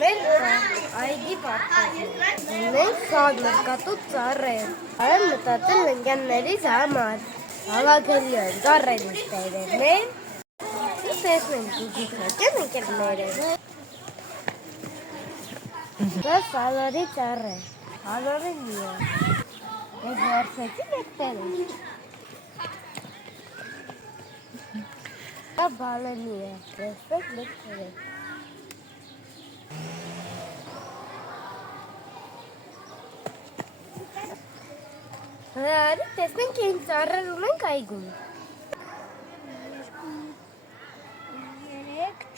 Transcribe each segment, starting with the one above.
մեր այգի պարտքերն մենք շատ նկատու ծառեր այլ մտածել ընկերներից համար հավաքելի են ծառերի տերերներ տեսնենք ուղիղ ընկերները դա սալորի ծառ է սալորի լի է ես վերցեցի մեկտերը դա բալենի է տեսեք մեկտերը Հրարի տեսնենք ինչ ծառեր ունենք այգում։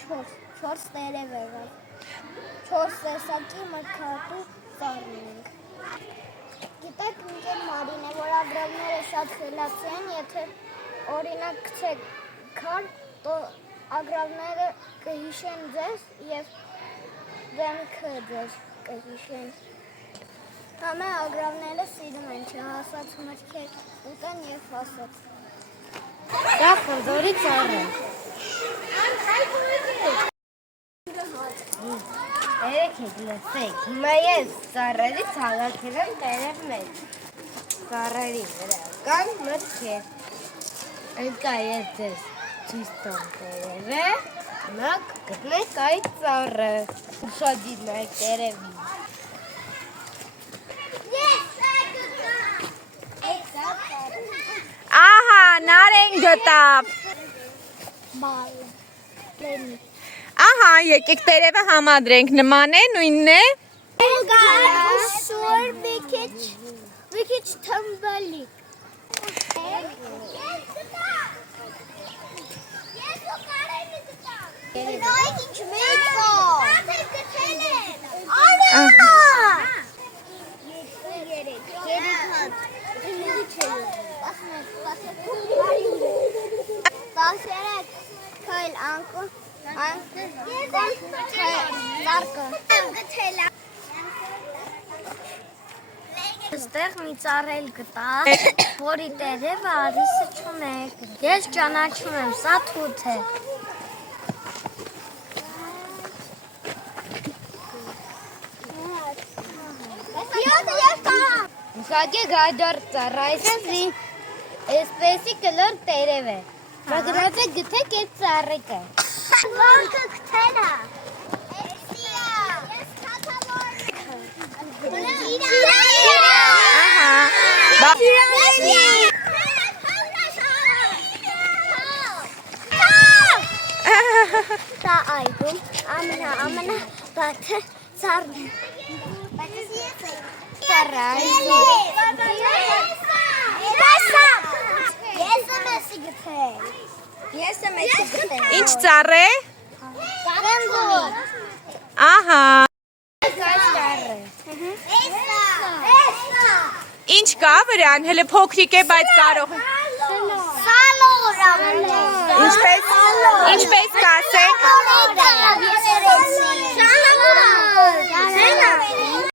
4 տերև եղավ, 4 տեսակի մրգատու ծառ ունենք։ Գիտեք ինքեր Մարին է, որ ագրավները շատ խելացի են, եթե օրինակ գցեք քար, то ագրավները կհիշեն ձեզ և դեմքը ձեզ կհիշեն։ Համե ագրավները սիրում են, չհասած մրգեր ուտեն և հասած։ Դա խնձորի ծառ է։ Երեք եք լսեք, հիմա ես ծառերից հավաքել եմ տերևներ, ծառերի վրա կան մրգեր, ընկա ես ձեզ ցույց տամ տերևը, հիմա կգտնեք այդ ծառը, ուշադիր նայեք տերևին։ Ահա, նարեն գտավ։ Ահա, եկեք տերևը համադրենք, նման է, նույնն է։ Սուր մի քիչ թմբալիկ։ Նայեք ինչ մեծ է։ Այստեղ մի ծառ էլ գտա, որի տերևը արիսը չունեք։ Ես ճանաչում եմ, սա թութ է։ Ուղղակի գայդար ծառ, այսպեսի կլոր տերև է։ Մագրած է գտեք այդ ծառիկը։ Որքը գտել է։ Դա այգում ամենա բաթը ծառն է։ Ես եմ գտել։ Ինչ ծառ է։ Ահա։ Ինչ կա վրան, հələ փոքրիկ է, բայց կարող է։ Սալոր։ Ինչպես կասեք։